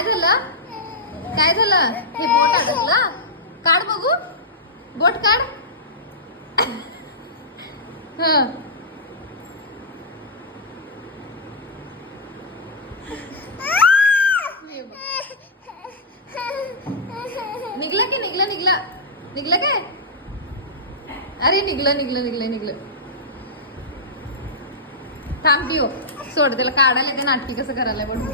काय झालं? काय झालं? हे बोट अडकलं? काढ बघू, बोट काढ. हं. निघलं की निघलं निघलं निघलं काय? अरे निघलं निघलं निघलं निघलं. थांब पिओ, सोड त्याला काढायला, ते नाटकी कसं करायला पण